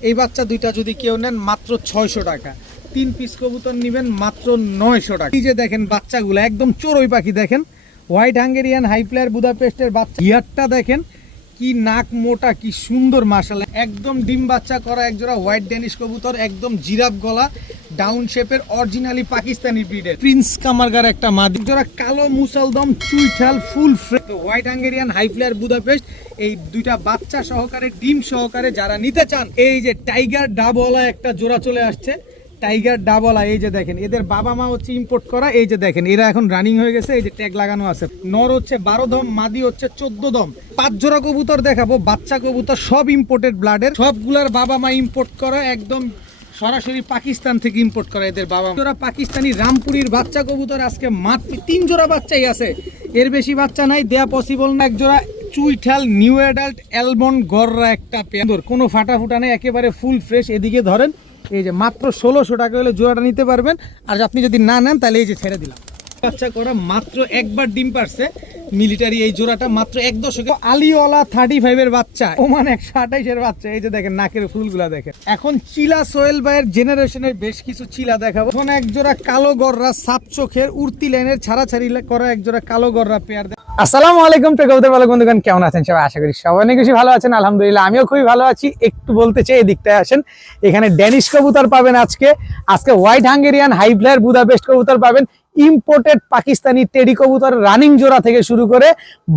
এই বাচ্চা দুইটা যদি কেউ নেন মাত্র 600 টাকা। 3 পিস কবুতর নেবেন মাত্র 900 টাকা। এই যে দেখেন বাচ্চাগুলো একদম চড়ুই পাখি, দেখেন হোয়াইট হাঙ্গেরিয়ান হাই ফ্লায়ার বুদাপেস্টের বাচ্চা। ইয়ারটা দেখেন কি নাক মোটা, কি সুন্দর মাশাআল্লাহ। একদম ডিম বাচ্চা করা একজোড়া হোয়াইট ডেনিশ কবুতর, একদম জিরাফ গলা, ডাউন শেপের, অরিজিনালি পাকিস্তানি ব্রিডের প্রিন্স কামারগার একটা মাদি। একজোড়া কালো মুসলদম চুইঠাল full fresh white Hungarian high flyer Budapest. এই দুইটা বাচ্চা সহকারে ডিম সহকারে যারা নিতে চান, এই যে টাইগার ডাবওয়ালা একটা জোড়া চলে আসছে। টাইগার ডাবওয়ালা, এই যে দেখেন এদের বাবা মা হচ্ছে ইম্পোর্ট করা। এই যে দেখেন এরা এখন রানিং হয়ে গেছে, এই যে ট্যাগ লাগানো আছে। নর হচ্ছে 12 দম, মাদি হচ্ছে 14 দম। 5 জোড়া কবুতর দেখাবো, বাচ্চা কবুতর সব ইম্পোর্টেড ব্লাডের, সবগুলার বাবা মা ইম্পোর্ট করা, একদম সরাসরি পাকিস্তান থেকে ইম্পোর্ট করা এদের বাবা মা। পাকিস্তানি রামপুরির বাচ্চা কবুতর আজকে মাত্র 3 জোড়া বাচ্চাই আছে, এর বেশি বাচ্চা নাই, দেয়া পসিবল না। এক জোড়া চুইঠাল নিউ অ্যাডাল্ট অ্যালমন্ড গররা একটা পেয়ার, কোনো ফাটা ফুটা নেই, একেবারে ফুল ফ্রেশ। এদিকে ধরেন, এই যে মাত্র 1600 টাকা হলে জোড়াটা নিতে পারবেন। আর আপনি যদি না নেন তাহলে এই যে ছেড়ে দিলাম। বাচ্চা করা মাত্র একবার ডিম পারছে মিলিটারি, এই জোড়াটা মাত্র 1 দশকে। আলিওয়ালা 35 এর বাচ্চা, ওমান 128 এর বাচ্চা। এই যে দেখেন নাকের ফুলগুলা দেখেন। এখন চিলা সোহেল ভাইয়ের জেনারেশনের বেশ কিছু চিলা দেখাবো। এখন এক জোড়া কালো গররা সাপ চোখের উর্তি লাইনের ছাড়াছাড়ি করা এক জোড়া কালো গররা পেয়ার। আসসালামু আলাইকুম কবুতর পালক বন্ধুগণ, কেমন আছেন সবাই? আশা করি সবাই অনেক বেশি ভালো আছেন। আলহামদুলিল্লাহ আমিও খুবই ভালো আছি। একটু বলতে চাই এদিকটায় আসেন, এখানে ড্যানিশ কবুতর পাবেন আজকে white Hungarian high flyer Budapest কবুতর পাবেন, ইম্পোর্টেড পাকিস্তানি টেডি কবুতর রানিং জোড়া থেকে শুরু করে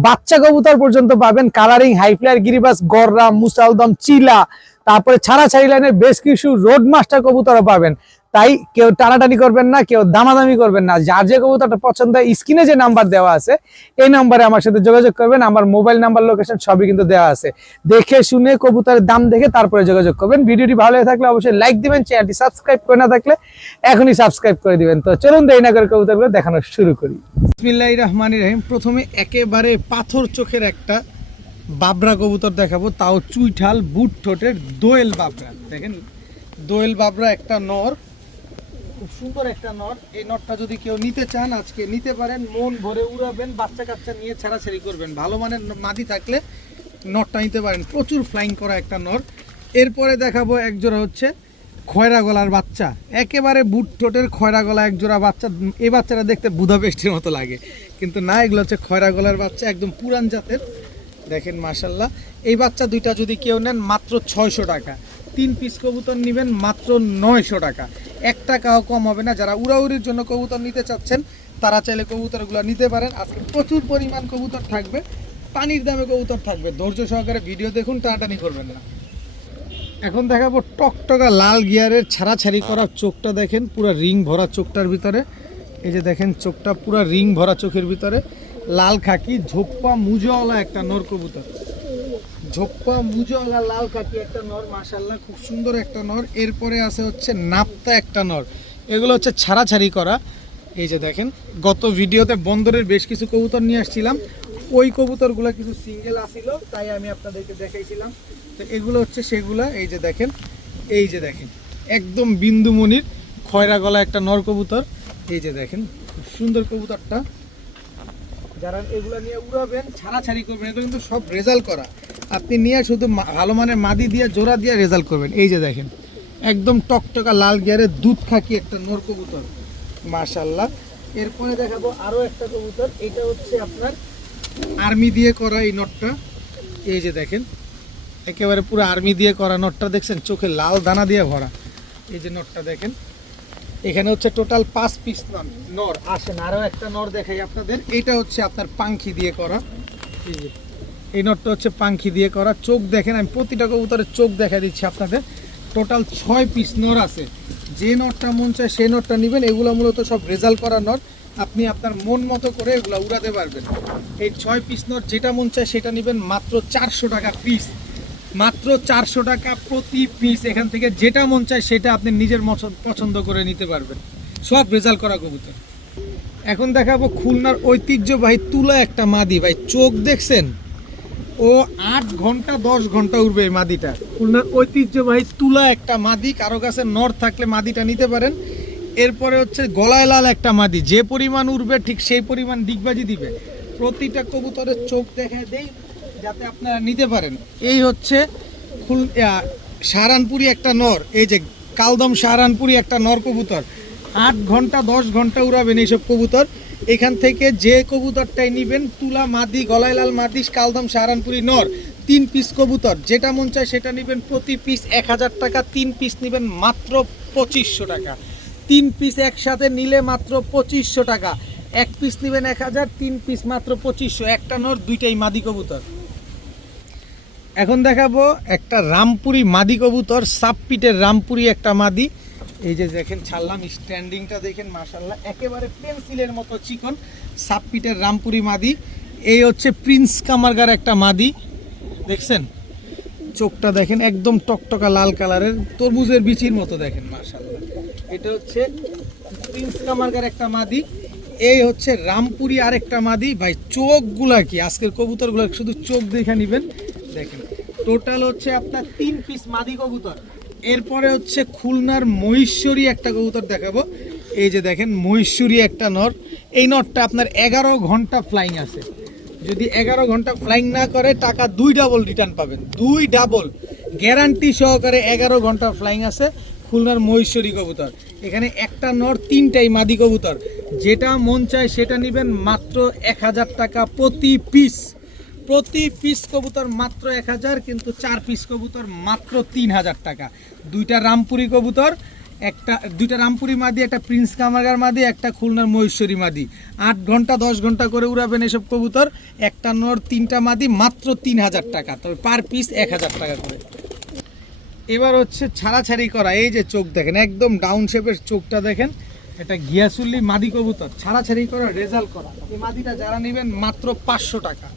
বাচ্চা কবুতর পর্যন্ত পাবেন। কালারিং হাই ফ্লায়ার গিরিবাস গররা মুসালদম চিলা, তারপরে ছাড়াছাড়ি লাইনের বেশ কিছু রোড মাস্টার কবুতরও পাবেন। তাই কেউ টানাটানি করবেন না, কেউ দামাদামি করবেন না। যার যে কবুতরটা পছন্দ হয় স্ক্রিনে যে নাম্বার দেওয়া আছে এই নাম্বারে আমার সাথে যোগাযোগ করবেন। আমার মোবাইল নাম্বার লোকেশন সবই কিন্তু দেওয়া আছে। দেখে শুনে কবুতরের দাম দেখে তারপরে যোগাযোগ করবেন। ভিডিওটি ভালো হয়ে থাকলে অবশ্যই লাইক দিবেন, চ্যানেলটি সাবস্ক্রাইব করে না থাকলে এখনই সাবস্ক্রাইব করে দিবেন। তো চলুন দেরি না করে কবুতরগুলো দেখানো শুরু করি। বিসমিল্লাহির রহমানির রহিম। প্রথমে একেবারে পাথর চোখের একটা বাবরা কবুতর দেখাবো, তাও চুইঠাল বুট ঠোঁটের দোয়েল বাবরা। দেখেন দোয়েল বাবরা একটা নর, খুব সুন্দর একটা নর। এই নরটা যদি কেউ নিতে চান আজকে নিতে পারেন, মন ভরে উড়াবেন, বাচ্চা কাচ্চা নিয়ে ছাড়াছাড়ি করবেন। ভালো মানের মাদি থাকলে নরটা নিতে পারেন, প্রচুর ফ্লাইং করা একটা নর। এরপরে দেখাবো এক জোড়া হচ্ছে খয়রা গলার বাচ্চা, একেবারে বুট ঠোঁটের খয়রা গলা এক জোড়া বাচ্চা। এই বাচ্চাটা দেখতে বুদাপেস্টের মতো লাগে, কিন্তু না, এগুলো হচ্ছে খয়রা গলার বাচ্চা, একদম পুরান জাতের। দেখেন মাশাল্লাহ। এই বাচ্চা দুইটা যদি কেউ নেন মাত্র 600 টাকা। 3 পিস কবুতর নেবেন মাত্র 900 টাকা। 1 টাকাও কম হবে না। যারা উড়াউড়ির জন্য কবুতর নিতে চাচ্ছেন তারা চাইলে কবুতরগুলো নিতে পারেন। আজকে প্রচুর পরিমাণ কবুতর থাকবে, পানির দামে কবুতর থাকবে। ধৈর্য সহকারে ভিডিও দেখুন, টানাটানি করবেন না। এখন দেখাবো টকটকা লাল গিয়ারের ছাড়াছাড়ি করা চোখটা। দেখেন পুরো রিং ভরা চোখটার ভিতরে, এই যে দেখেন চোখটা পুরো রিং ভরা চোখের ভিতরে। লাল খাকি ঝোপ্পা মুজওয়ালা একটা নর কবুতর, ঝোপ্পা মুজওয়ালা লাল খাকি একটা নর, মাশাআল্লাহ খুব সুন্দর একটা নর। এরপরে আছে হচ্ছে নাপ্তা একটা নর, এগুলো হচ্ছে ছাড়াছাড়ি করা। এই যে দেখেন গত ভিডিওতে বন্দরের বেশ কিছু কবুতর নিয়ে আসছিলাম, ওই কবুতরগুলো কিছু সিঙ্গেল আসিল, তাই আমি আপনাদেরকে দেখাইছিলাম। তো এগুলো হচ্ছে সেগুলা। এই যে দেখেন, এই যে দেখেন একদম বিন্দুমণির খয়রা গলা একটা নর কবুতর। এই যে দেখেন খুব সুন্দর কবুতরটা। যারা এগুলো নিয়ে উড়াবেন, ছাড়াছাড়ি করবেন, এগুলো কিন্তু সব রেজাল্ট করা। আপনি নিয়ে শুধু ভালো মানের মাদি দিয়ে জোড়া দিয়ে রেজাল্ট করবেন। এই যে দেখেন একদম টকটকা লাল গিয়ারের দুধ খাকি একটা নর কবুতর, মাশাআল্লাহ। এরপরে দেখাবো আরও একটা কবুতর, এটা হচ্ছে আপনার আর্মি দিয়ে করা এই নটটা। এই যে দেখেন একেবারে পুরো আর্মি দিয়ে করা নটটা, দেখছেন চোখে লাল দানা দিয়ে ভরা। এই যে নটটা দেখেন, এখানে হচ্ছে টোটাল 5 পিস নর। আসেন আরও একটা নর দেখাই আপনাদের, এটা হচ্ছে আপনার পাঙ্খি দিয়ে করা। এই নটটা হচ্ছে পাঙ্খি দিয়ে করা। চোখ দেখেন, আমি প্রতিটা কবুতরের চোখ দেখা দিচ্ছি আপনাদের। টোটাল 6 পিস নর আছে, যে নটটা মন চায় সেই নটটা নেবেন। এগুলো মূলত সব রেজাল্ট করা নট, আপনি আপনার মন মতো করে এগুলো উড়াতে পারবেন। এই 6 পিস নট যেটা মন চায় সেটা নেবেন মাত্র 400 টাকা পিস, মাত্র 400 টাকা প্রতি পিস। এখান থেকে যেটা মন চায় সেটা আপনি নিজের পছন্দ করে নিতে পারবেন, সব রেজাল্ট করা কবুতর। এখন দেখাবো খুলনার ঐতিহ্যবাহী তুলা একটা মাদি। ভাই চোখ দেখছেন, ও 8 ঘন্টা 10 ঘন্টা উড়বে এই মাদিটা। খুলনার ঐতিহ্যবাহী তুলা একটা মাদি, কারো কাছে নর থাকলে মাদিটা নিতে পারেন। এরপরে হচ্ছে গলায় লাল একটা মাদি, যে পরিমাণ উড়বে ঠিক সেই পরিমাণ ডিগবাজি দিবে। প্রতিটা কবুতরের চোখ দেখা দেই যাতে আপনারা নিতে পারেন। এই হচ্ছে সাহারানপুরি একটা নর, এই যে কালদম সাহারানপুরি একটা নর কবুতর, 8 ঘন্টা 10 ঘন্টা উড়াবেন এইসব কবুতর। এখান থেকে যে কবুতরটাই নেবেন, তুলা মাদি, গলায় লাল মাদি, কালদম সাহারানপুরি নর, 3 পিস কবুতর, যেটা মন চায় সেটা নেবেন। প্রতি পিস 1000 টাকা, 3 পিস নেবেন মাত্র 2500 টাকা। 3 পিস একসাথে নিলে মাত্র 2500 টাকা। 1 পিস নেবেন 1000, 3 পিস মাত্র 2500। একটা নর, দুইটাই মাদি কবুতর। এখন দেখাবো একটা রামপুরি মাদি কবুতর, সাবপিটের রামপুরি একটা মাদি। এই যে দেখেন, ছাড়লাম, স্ট্যান্ডিংটা দেখেন মাশাআল্লাহ, একেবারে পেন্সিলের মতো চিকন, সাবপিটের রামপুরি মাদি। এই হচ্ছে প্রিন্স কামারগার একটা মাদি, দেখছেন চোখটা দেখেন একদম টকটকা লাল কালারের, তরমুজের বিচির মতো দেখেন মাশাআল্লাহ। এটা হচ্ছে প্রিন্স কামারগার একটা মাদি। এই হচ্ছে রামপুরি আরেকটা মাদি। ভাই চোখগুলা কি, আজকের কবুতরগুলো শুধু চোখ দেখে নেবেন, দেখেন টোটাল হচ্ছে আপনার 3 পিস মাদি কবুতর। এরপরে হচ্ছে খুলনার মহেশ্বরী একটা কবুতর দেখাবো। এই যে দেখেন মহেশ্বরী একটা নর, এই নরটা আপনার 11 ঘন্টা ফ্লাইং আছে। যদি 11 ঘন্টা ফ্লাইং না করে টাকা 2 ডাবল রিটার্ন পাবেন, 2 ডাবল গ্যারান্টি সহকারে। 11 ঘন্টা ফ্লাইং আছে খুলনার মহেশ্বরী কবুতর। এখানে একটা নর, 3টাই মাদি কবুতর, যেটা মন চায় সেটা নেবেন মাত্র 1000 টাকা প্রতি পিস। প্রতি পিস কবুতর মাত্র 1000, কিন্তু 4 পিস কবুতর মাত্র 3000 টাকা। 2টা রামপুরি কবুতর, দুইটা রামপুরি মাদি, একটা প্রিন্স কামারগার মাদি, একটা খুলনার মহেশ্বরী মাদি। 8 ঘন্টা 10 ঘন্টা করে উড়াবেন এসব কবুতর। একটা নর, 3টা মাদি, মাত্র 3000 টাকা, তবে পার পিস 1000 টাকা করে। এবার হচ্ছে ছাড়াছাড়ি করা, এই যে চোখ দেখেন একদম ডাউন শেপের চোখটা দেখেন, এটা গিয়াসুল্লি মাদি কবুতর, ছাড়াছাড়ি করা, রেজাল্ট করা। এই মাদিটা যারা নেবেন মাত্র 500 টাকা,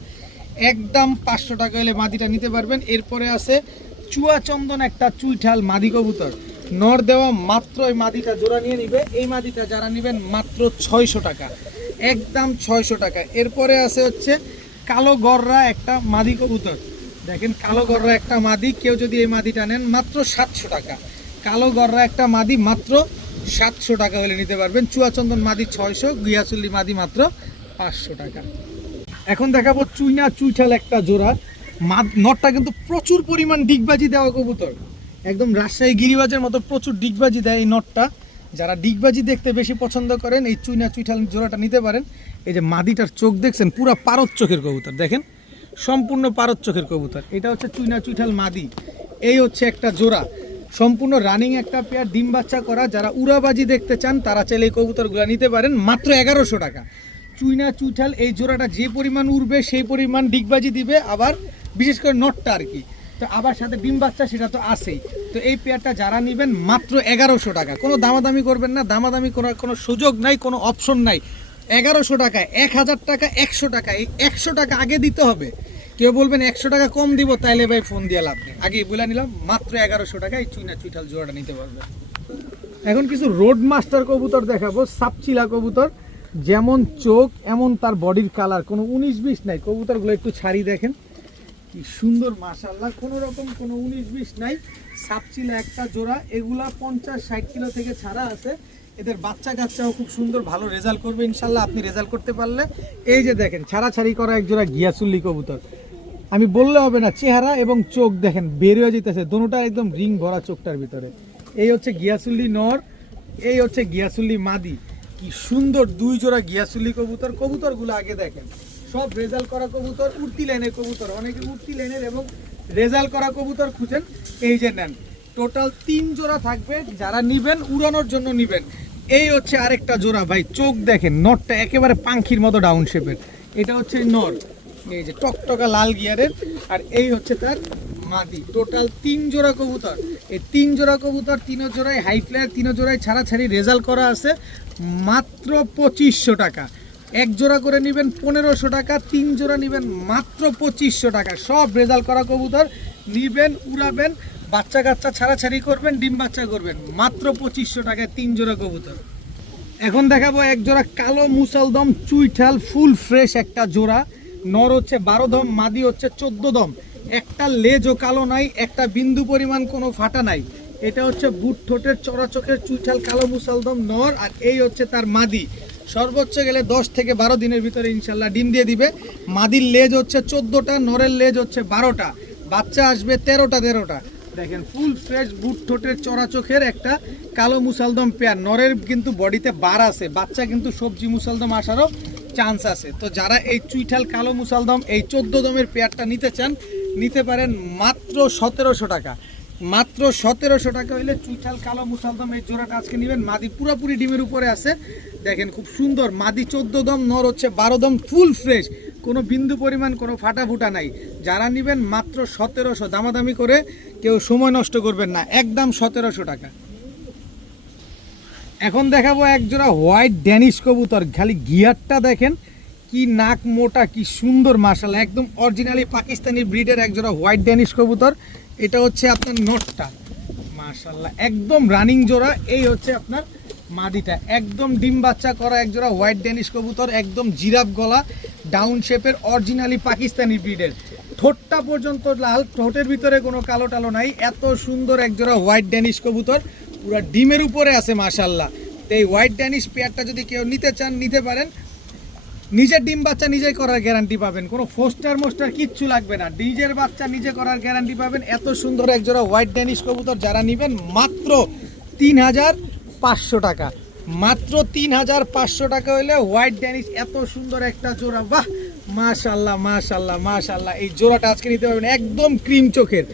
একদম 500 টাকা হলে মাদিটা নিতে পারবেন। এরপরে আছে চুয়াচন্দন একটা চুইঠাল মাদি কবুতর, নর দেওয়া, মাত্র এই মাদিটা জোড়া নিয়ে নিবে। এই মাদিটা যারা নেবেন মাত্র 600 টাকা, একদম 600 টাকা। এরপরে আছে হচ্ছে কালো গররা একটা মাদি কবুতর, দেখেন কালো গররা একটা মাদি, কেউ যদি এই মাদিটা নেন মাত্র 700 টাকা। কালো গররা একটা মাদি মাত্র 700 টাকা হলে নিতে পারবেন। চুয়াচন্দন মাদি 600, গিয়াসুল্লি মাদি মাত্র 500 টাকা। এখন দেখাবো চুইনা চুইঠাল একটা জোড়া, নটটা কিন্তু প্রচুর পরিমাণ ডিগবাজি দেওয়া কবুতর, একদম রাজশাহী গিরিবাজের মতো প্রচুর ডিগবাজি দেয় এই নটটা। যারা ডিগবাজি দেখতে বেশি পছন্দ করেন এই চুইনা চুইঠাল জোড়াটা নিতে পারেন। এই যে মাদিটার চোখ দেখছেন, পুরা পারদ চোখের কবুতর, দেখেন সম্পূর্ণ পারদ চোখের কবুতর। এটা হচ্ছে চুইনা চুইঠাল মাদি। এই হচ্ছে একটা জোড়া, সম্পূর্ণ রানিং একটা পেয়ার, ডিম বাচ্চা করা। যারা উড়াবাজি দেখতে চান তারা চাইলে এই কবুতরগুলো নিতে পারেন মাত্র 1100 টাকা। চুইনা চুইঠাল এই জোড়াটা যে পরিমাণ উড়বে সেই পরিমাণ ডিগবাজি দিবে, আবার বিশেষ করে নটটা আর কি, তো আবার সাথে ডিম বাচ্চা সেটা তো আছেই। তো এই পেয়ারটা যারা নেবেন মাত্র 1100 টাকা, কোনো দামাদামি করবেন না, দামাদামি করার কোনো সুযোগ নাই, কোনো অপশন নাই। 1100 টাকায় 1000 টাকা, 100 টাকা, এই 100 টাকা আগে দিতে হবে। কেউ বলবেন 100 টাকা কম দিব, তাইলে ভাই ফোন দিয়ে লাভ নেই, আগেই বলে নিলাম মাত্র 1100 টাকায় চুইনা চুইঠাল জোড়াটা নিতে পারবে। এখন কিছু রোড মাস্টার কবুতর দেখাবো, সাপচিলা কবুতর, যেমন চোখ এমন তার বডির কালার, কোনো 19-20 নাই। কবুতরগুলো একটু ছাড়ি দেখেন কি সুন্দর মাশাআল্লাহ, কোনো রকম কোনো 19-20 নাই। সাপচিলা একটা জোড়া, এগুলা 50-60 কিলো থেকে ছাড়া আছে। এদের বাচ্চা কাচ্চাও খুব সুন্দর, ভালো রেজাল্ট করবে ইনশাল্লাহ, আপনি রেজাল্ট করতে পারলে। এই যে দেখেন ছাড়াছাড়ি করা এক জোড়া গিয়াসুল্লি কবুতর, আমি বললে হবে না, চেহারা এবং চোখ দেখেন বের হয়ে যেতেছে, দোনোটা একদম রিং ভরা চোখটার ভিতরে। এই হচ্ছে গিয়াসুল্লি নর, এই হচ্ছে গিয়াসুল্লি মাদি। কি সুন্দর 2 জোড়া গিয়াসুল্লি কবুতর। কবুতরগুলো আগে দেখেন, সব রেজাল্ট করা কবুতর, উড়তি লাইনের কবুতর। অনেকে উড়তি লাইনের এবং রেজাল্ট করা কবুতর খুঁজেন, এই যে নেন। টোটাল 3 জোড়া থাকবে, যারা নিবেন উড়ানোর জন্য নিবেন। এই হচ্ছে আরেকটা জোড়া, ভাই চোখ দেখেন, নটটা একেবারে পাখির মতো ডাউন শেপের। এটা হচ্ছে নর, এই যে টকটকা লাল গিয়ারের, আর এই হচ্ছে তার মাদি। টোটাল 3 জোড়া কবুতর। এই 3 জোড়া কবুতর, 3 জোড়ায় হাই ফ্লায়ার, 3 জোড়ায় ছাড়াছাড়ি রেজাল্ট করা আছে মাত্র 2500 টাকা। 1 জোড়া করে নেবেন 1500 টাকা, 3 জোড়া নেবেন মাত্র 2500 টাকা। সব রেজাল্ট করা কবুতর নিবেন, উড়াবেন, বাচ্চা কাচ্চা ছাড়াছাড়ি করবেন, ডিম বাচ্চা করবেন, মাত্র 2500 টাকায় 3 জোড়া কবুতর। এখন দেখাবো এক জোড়া কালো মুসালদম চুইঠাল ফুল ফ্রেশ একটা জোড়া, নর হচ্ছে 12 দম, মাদি হচ্ছে 14 দম। একটা লেজও কালো নাই, একটা বিন্দু পরিমাণ কোনো ফাটা নাই। এটা হচ্ছে বুট ঠোঁটের চড়া চোখের চুইঠাল কালো মুসালদম নর, আর এই হচ্ছে তার মাদি। সর্বোচ্চ গেলে 10 থেকে 12 দিনের ভিতরে ইনশাল্লাহ ডিম দিয়ে দিবে। মাদির লেজ হচ্ছে 14টা, নরের লেজ হচ্ছে 12টা, বাচ্চা আসবে 13টা। দেখেন ফুল ফ্রেশ বুট ঠোঁটের চড়া চোখের একটা কালো মুসালদম পেয়ার। নরের কিন্তু বডিতে বার আছে, বাচ্চা কিন্তু সবজি মুসালদম আসারও চান্স আছে। তো যারা এই চুইঠাল কালো মুসালদম এই 14 দমের পেয়ারটা নিতে চান, নিতে পারেন মাত্র 1700 টাকা। মাত্র 1700 টাকা হইলে চুইঠাল কালো মুসালদম এই জোড়াটা আজকে নেবেন। মাদি পুরোপুরি ডিমের উপরে আছে, দেখেন খুব সুন্দর। মাদি 14 দম, নর হচ্ছে 12 দম, ফুল ফ্রেশ, কোনো বিন্দু পরিমাণ কোনো ফাটা ফুটা নাই। যারা নেবেন মাত্র 1700, দামাদামি করে কেউ সময় নষ্ট করবেন না, একদম 1700 টাকা। এখন দেখাবো এক জোড়া হোয়াইট ড্যানিশ কবুতর, খালি গিয়ারটা দেখেন কি নাক মোটা, কি সুন্দর মাশাআল্লাহ, একদম অরিজিনালি পাকিস্তানি ব্রিডের এক জোড়া হোয়াইট ড্যানিশ কবুতর। এটা হচ্ছে আপনার নটটা, মাশাআল্লাহ একদম রানিং জোড়া। এই হচ্ছে আপনার মাদিটা, একদম ডিম বাচ্চা করা এক জোড়া হোয়াইট ড্যানিশ কবুতর, একদম জিরাফ গলা, ডাউন শেপের, অরিজিনালি পাকিস্তানি ব্রিডের। ঠোঁটটা পর্যন্ত লাল, ঠোঁটের ভিতরে কোনো কালো টালো নাই। এত সুন্দর এক জোড়া হোয়াইট ড্যানিশ কবুতর, পুরো ডিমের উপরে আছে মাশাআল্লাহ। তো এই হোয়াইট ড্যানিশ পেয়ারটা যদি কেউ নিতে চান, নিতে পারেন। নিজের ডিম বাচ্চা নিজেই করার গ্যারান্টি পাবেন, কোনো ফোস্টার মোস্টার কিচ্ছু লাগবে না, নিজের বাচ্চা নিজে করার গ্যারান্টি পাবেন। এত সুন্দর এক জোড়া হোয়াইট ড্যানিশ কবুতর যারা নেবেন মাত্র 3500 টাকা। মাত্র 3500 টাকা হইলে হোয়াইট ড্যানিশ এত সুন্দর একটা জোড়া, বাহ মাশাআল্লাহ মাশাআল্লাহ মাশাআল্লাহ। এই জোড়াটা আজকে নিতে পারবেন, একদম ক্রিম চোখের,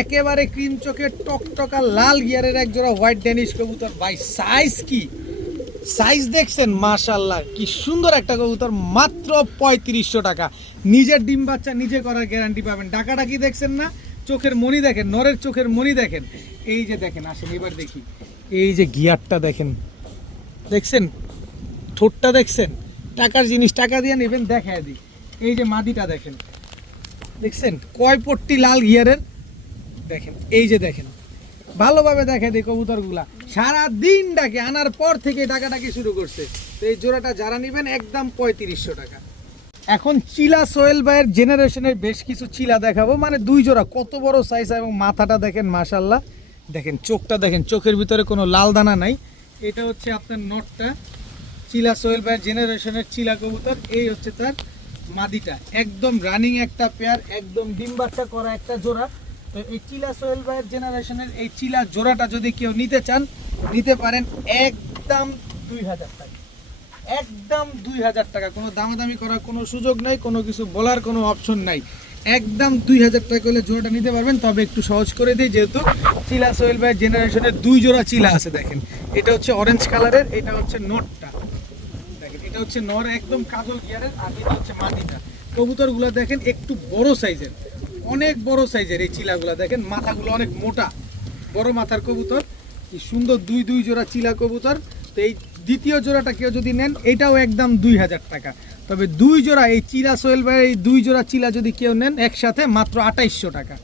একেবারে ক্রিম চোখের টকটকা লাল গিয়ারের এক জোড়া হোয়াইট ড্যানিশ কবুতর। ভাই সাইজ কি, সাইজ দেখছেন মাশাআল্লাহ, কি সুন্দর একটা কবুতর। মাত্র 3500 টাকা, নিজের ডিম বাচ্চা নিজে করার গ্যারান্টি পাবেন। ডাকাটা কি দেখছেন না, চোখের মণি দেখেন, নরের চোখের মণি দেখেন। এই যে দেখেন, আসেন এবার দেখি, এই যে গিয়ারটা দেখেন, দেখছেন ঠোঁটটা দেখছেন, টাকার জিনিস টাকা দিয়ে নেবেন। দেখায় দিই, এই যে মাদিটা দেখেন, দেখছেন কয় পট্টি লাল গিয়ারের, দেখেন এই যে দেখেন, ভালোভাবে দেখে দিই কবুতরগুলা, সারা দিন ডাকে, আনার পর থেকে ডাকাডাকি শুরু করছে। তো এই জোড়াটা যারা নেবেন একদম 3500 টাকা। এখন চিলা সোহেল ভাইয়ের জেনারেশনের বেশ কিছু চিলা দেখাবো, মানে দুই জোড়া, কত বড় সাইজ, এবং মাথাটা দেখেন মাশাআল্লাহ, দেখেন চোখটা দেখেন, চোখের ভিতরে কোনো লাল দানা নাই। এটা হচ্ছে আপনার নটটা, চিলা সোহেল ভাইয়ের জেনারেশনের চিলা কবুতর। এই হচ্ছে তার মাদিটা, একদম রানিং একটা পেয়ার, একদম ডিম বাচ্চা করা একটা জোড়া। তো এই চিলা সোহেল ভাইয়ের জেনারেশনের এই চিলা জোড়াটা যদি কেউ নিতে চান, নিতে পারেন একদম 2000 টাকা, একদম 2000 টাকা। কোনো দামাদামি করার কোনো সুযোগ নাই, কোনো কিছু বলার কোনো অপশন নাই, একদম 2000 টাকা হলে জোড়াটা নিতে পারবেন। তবে একটু সহজ করে দিই, যেহেতু চিলা সোহেল ভাইয়ের জেনারেশনের দুই জোড়া চিলা আছে। দেখেন এটা হচ্ছে অরেঞ্জ কালারের, এটা হচ্ছে নটটা, দেখেন এটা হচ্ছে নর, একদম কাজল গিয়ারের, আর এটা হচ্ছে মাদিটা। কবুতরগুলো দেখেন একটু বড় সাইজের, অনেক বড় সাইজের এই চিলাগুলো দেখেন, মাথাগুলো অনেক মোটা, বড় মাথার কবুতর, কি সুন্দর দুই জোড়া চিলা কবুতর। তো এই দ্বিতীয় জোড়াটা কেউ যদি নেন, এটাও একদম 2000 টাকা। তবে দুই জোড়া এই চিলা সোহেল ভাই, এই দুই জোড়া চিলা যদি কেউ নেন একসাথে, মাত্র 2800 টাকা।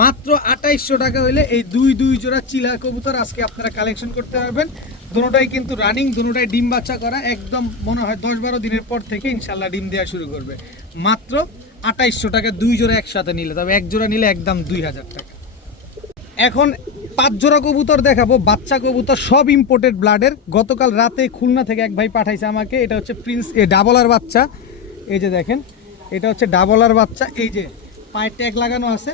মাত্র 2800 টাকা হইলে এই দুই জোড়া চিলা কবুতর আজকে আপনারা কালেকশন করতে পারবেন। দুটোটাই কিন্তু রানিং, দুটোটাই ডিম বাচ্চা করা, একদম মনে হয় 10-12 দিনের পর থেকে ইনশাল্লাহ ডিম দেওয়া শুরু করবে। মাত্র 2800 টাকা দুই জোড়া একসাথে নিলে, তবে এক জোড়া নিলে একদম 2000 টাকা। এখন 5 জোড়া কবুতর দেখাবো, বাচ্চা কবুতর, সব ইম্পোর্টেড ব্লাডের। গতকাল রাতে খুলনা থেকে এক ভাই পাঠাইছে আমাকে, এটা হচ্ছে প্রিন্স ডাবলার বাচ্চা। এই যে দেখেন, এটা হচ্ছে ডাবলার বাচ্চা, এই যে পায়ে ট্যাগ লাগানো আছে,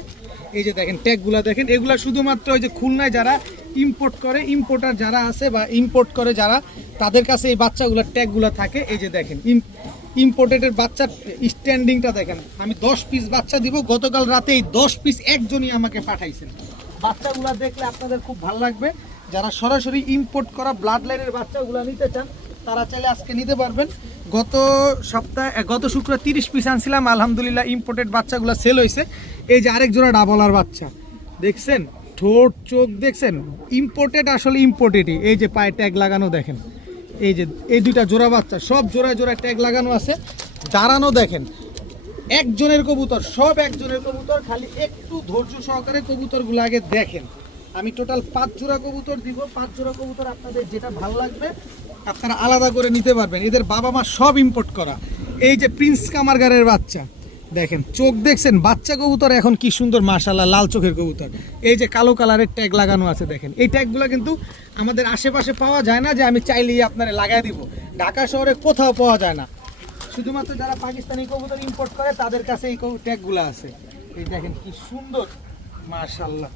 এই যে দেখেন ট্যাগগুলো দেখেন। এগুলা শুধুমাত্র ওই যে খুলনায় যারা ইম্পোর্ট করে, ইম্পোর্টার যারা আছে বা ইম্পোর্ট করে যারা, তাদের কাছে এই বাচ্চাগুলোর ট্যাগগুলো থাকে। এই যে দেখেন ইম্পোর্টেডের বাচ্চার স্ট্যান্ডিংটা দেখেন। আমি 10 পিস বাচ্চা দিব, গতকাল রাতে এই 10 পিস একজনই আমাকে পাঠাইছেন। বাচ্চাগুলো দেখলে আপনাদের খুব ভালো লাগবে। যারা সরাসরি ইম্পোর্ট করা ব্লাড লাইনের বাচ্চাগুলো নিতে চান, তারা চাইলে আজকে নিতে পারবেন। গত শুক্রবার 30 পিস আনছিলাম, আলহামদুলিল্লাহ ইম্পোর্টেড বাচ্চাগুলো সেল হয়েছে। এই যে আরেক জোড়া ডাবলার বাচ্চা দেখছেন, ঠোঁট চোখ দেখছেন, ইম্পোর্টেড, আসলে ইম্পোর্টেডই। এই যে পায়ে ট্যাগ লাগানো দেখেন, এই যে এই দুইটা জোড়া বাচ্চা, সব জোড়ায় জোড়ায় ট্যাগ লাগানো আছে। দাঁড়ানো দেখেন, একজনের কবুতর, সব একজনের কবুতর। খালি একটু ধৈর্য সহকারে কবুতরগুলো আগে দেখেন। আমি টোটাল 5 জোড়া কবুতর দিব। 5 জোড়া কবুতর আপনাদের যেটা ভালো লাগবে আপনারা আলাদা করে নিতে পারবেন। এদের বাবা মা সব ইম্পোর্ট করা। এই যে প্রিন্স কামারগারের বাচ্চা দেখেন, চোখ দেখছেন, বাচ্চা কবুতর এখন কি সুন্দর মাশাআল্লাহ, লাল চোখের কবুতর। এই যে কালো কালারের ট্যাগ লাগানো আছে দেখেন। এই ট্যাগগুলো কিন্তু আমাদের আশেপাশে পাওয়া যায় না, যে আমি চাইলেই আপনারা লাগাই দিব। ঢাকা শহরে কোথাও পাওয়া যায় না, শুধুমাত্র যারা পাকিস্তানি কবুতর ইম্পোর্ট করে তাদের কাছে এই ট্যাগগুলো আছে। এই দেখেন কি সুন্দর মাশাআল্লাহ,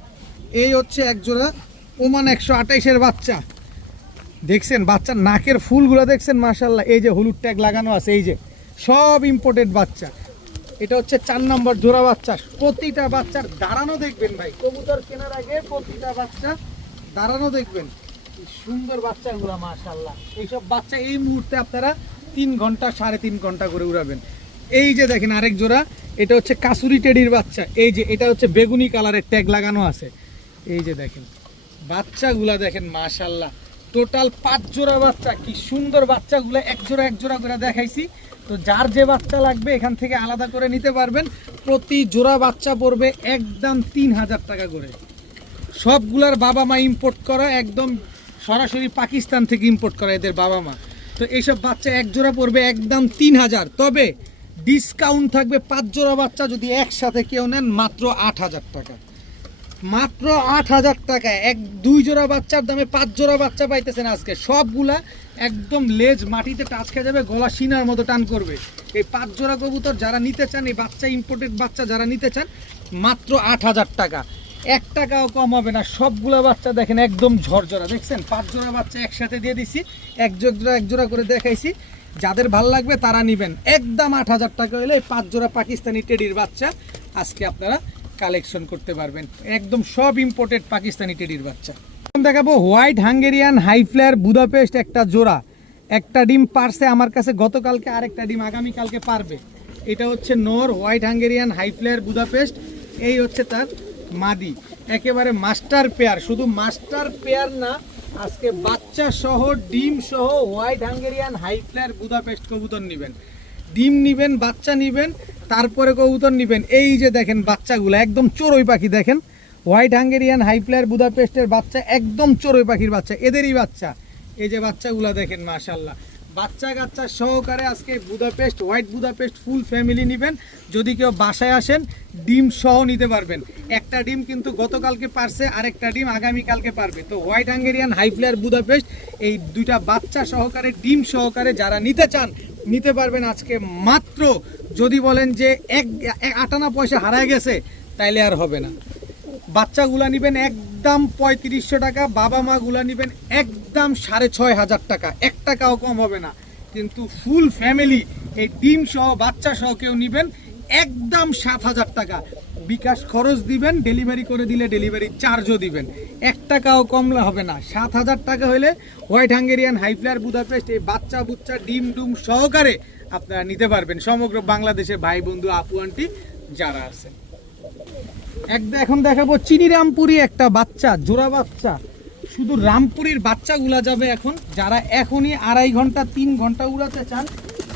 এই হচ্ছে এক জোড়া ওমান 128-এর বাচ্চা। দেখছেন বাচ্চার নাকের ফুলগুলো দেখছেন মাশাআল্লাহ, এই যে হলুদ ট্যাগ লাগানো আছে, এই যে সব ইম্পোর্টেড বাচ্চা। এটা হচ্ছে 4 নম্বর জোড়া বাচ্চা। প্রতিটা বাচ্চার দাঁড়ানো দেখবেন ভাই, কবুতর কেনার আগে প্রতিটা বাচ্চা দাঁড়ানো দেখবেন। সুন্দর বাচ্চাগুলো মাশাআল্লাহ। এইসব বাচ্চা এই মুহূর্তে আপনারা 3 ঘন্টা 3.5 ঘন্টা করে উড়াবেন। এই যে দেখেন আরেক জোড়া, এটা হচ্ছে কাসুরি টেডির বাচ্চা। এই যে এটা হচ্ছে বেগুনি কালারের ট্যাগ লাগানো আছে। এই যে দেখেন বাচ্চাগুলা দেখেন মাশাআল্লাহ, টোটাল 5 জোড়া বাচ্চা। কি সুন্দর বাচ্চাগুলো, এক জোড়া করে দেখাইছি। তো যার যে বাচ্চা লাগবে এখান থেকে আলাদা করে নিতে পারবেন। প্রতি জোড়া বাচ্চা পড়বে একদম 3000 টাকা করে। সবগুলার বাবা মা ইম্পোর্ট করা, একদম সরাসরি পাকিস্তান থেকে ইম্পোর্ট করা এদের বাবা মা। তো এইসব বাচ্চা এক জোড়া পড়বে একদম 3000। তবে ডিসকাউন্ট থাকবে 5 জোড়া বাচ্চা যদি একসাথে কেউ নেন মাত্র 8000 টাকা। মাত্র 8000 টাকায় 2 জোড়া বাচ্চার দামে 5 জোড়া বাচ্চা পাইতেছেন আজকে। সবগুলা একদম লেজ মাটিতে টাচ খেয়ে যাবে, গলা শিনার মতো টান করবে। এই 5 জোড়া কবুতর যারা নিতে চান, এই বাচ্চা ইম্পোর্টেড বাচ্চা যারা নিতে চান, মাত্র 8000 টাকা। 1 টাকাও কম হবে না। সবগুলা বাচ্চা দেখেন একদম ঝরঝরা, দেখছেন 5 জোড়া বাচ্চা একসাথে দিয়ে দিছি, এক জোড়া করে দেখাইছি। যাদের ভাল লাগবে তারা নেবেন। একদম 8000 টাকা হলে এই 5 জোড়া পাকিস্তানি টেডির বাচ্চা আজকে আপনারা কালেকশন করতে পারবেন। একদম সব ইম্পোর্টেড পাকিস্তানি টেডির বাচ্চা। দেখাবো white Hungarian high flyer Budapest একটা জোড়া। একটা ডিম পারছে আমার কাছে গতকালকে, আরেকটা ডিম আগামীকালকে পারবে। এটা হচ্ছে নর white Hungarian high flyer Budapest. এই হচ্ছে তার মাদি, একেবারে মাস্টার পেয়ার। শুধু মাস্টার পেয়ার না, আজকে বাচ্চা সহ ডিম সহ white Hungarian high flyer Budapest কবুতর নেবেন। ডিম নেবেন, বাচ্চা নেবেন, তারপরে কবুতর নেবেন। এই যে দেখেন বাচ্চাগুলো একদম চড়ুই পাখি। দেখেন হোয়াইট হাঙ্গেরিয়ান হাই ফ্লায়ার বুদাপেস্টের বাচ্চা একদম চড়ুই পাখির বাচ্চা, এদেরই বাচ্চা। এই যে বাচ্চাগুলো দেখেন মাশাআল্লাহ, বাচ্চা কাচ্চা সহকারে আজকে Budapest white Budapest full family নেবেন। যদি কেউ বাসায় আসেন ডিম সহ নিতে পারবেন। একটা ডিম কিন্তু গতকালকে পারছে, আরেকটা ডিম আগামীকালকে পারবে। তো white Hungarian high flyer Budapest এই দুইটা বাচ্চা সহকারে ডিম সহকারে যারা নিতে চান নিতে পারবেন আজকে মাত্র। যদি বলেন যে এক আটানা পয়সা হারায় গেছে তাইলে আর হবে না। বাচ্চাগুলা নেবেন একদম 3500 টাকা, বাবা মা গুলা নেবেন একদম 6500 টাকা। 1 টাকাও কম হবে না। কিন্তু ফুল ফ্যামিলি এই ডিম সহ বাচ্চা সহ কেউ নেবেন একদম 7000 টাকা। বিকাশ খরচ দিবেন, ডেলিভারি করে দিলে ডেলিভারি চার্জও দিবেন। 1 টাকাও কম হবে না। 7000 টাকা হলে white Hungarian high flyer Budapest এই বাচ্চা বুচ্চা ডিম ডুম সহকারে আপনারা নিতে পারবেন। সমগ্র বাংলাদেশে ভাই বন্ধু আপু আন্টি যারা আছেন। এখন দেখাবো চিনি রামপুরি একটা বাচ্চা, জোড়া বাচ্চা। শুধু রামপুরির বাচ্চাগুলা যাবে এখন। যারা এখনই 2.5 ঘন্টা 3 ঘন্টা উড়াতে চান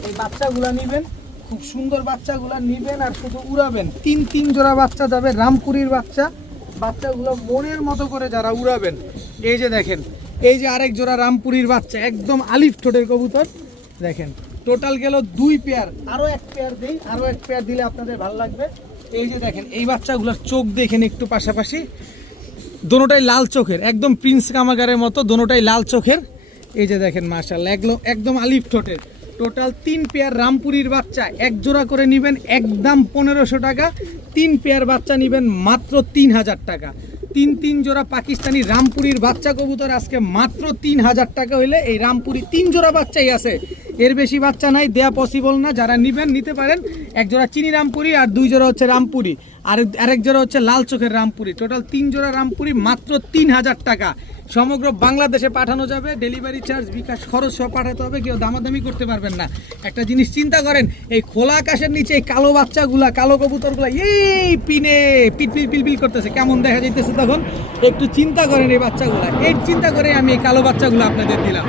এই বাচ্চাগুলা নেবেন। খুব সুন্দর বাচ্চাগুলা নেবেন আর শুধু উড়াবেন। 3 জোড়া বাচ্চা যাবে রামপুরির বাচ্চা। বাচ্চাগুলো মনের মতো করে যারা উড়াবেন। এই যে দেখেন, এই যে আরেক জোড়া রামপুরির বাচ্চা, একদম আলিফ ঠোঁটের কবুতর। দেখেন টোটাল গেল 2 পেয়ার। আরও 1 পেয়ার দিই, আরও 1 পেয়ার দিলে আপনাদের ভালো লাগবে। এই যে দেখেন এই বাচ্চাগুলোর চোখ দেখেন একটু পাশাপাশি, দোনোটাই লাল চোখের, একদম প্রিন্স কামাগারের মতো, দোনোটাই লাল চোখের। এই যে দেখেন মাশাআল্লাহ একদম আলিফ ঠোঁটের। টোটাল 3 পেয়ার রামপুরির বাচ্চা, 1 জোড়া করে নেবেন একদম 1500 টাকা। 3 পেয়ার বাচ্চা নেবেন মাত্র 3000 টাকা। 3 জোড়া পাকিস্তানি রামপুরির বাচ্চা কবুতর আজকে মাত্র 3000 টাকা হইলে এই রামপুরি 3 জোড়া বাচ্চাই আছে। এর বেশি বাচ্চা নাই, দেয়া পসিবল না। যারা নেবেন নিতে পারেন। 1 জোড়া চিনি রামপুরি আর 2 জোড়া হচ্ছে রামপুরি, আর আরেক জোড়া হচ্ছে লাল চোখের রামপুরি। টোটাল 3 জোড়া রামপুরি মাত্র 3000 টাকা। সমগ্র বাংলাদেশে পাঠানো যাবে। ডেলিভারি চার্জ বিকাশ খরচ সব পাঠাতে হবে। কেউ দামাদামি করতে পারবেন না। একটা জিনিস চিন্তা করেন, এই খোলা আকাশের নিচে এই কালো বাচ্চাগুলা, কালো কবুতরগুলা এই পিনে পিলপিল করতেছে, কেমন দেখা যাইতেছে তখন? একটু চিন্তা করেন এই বাচ্চাগুলা। এই চিন্তা করে আমি এই কালো বাচ্চাগুলো আপনাদের দিলাম।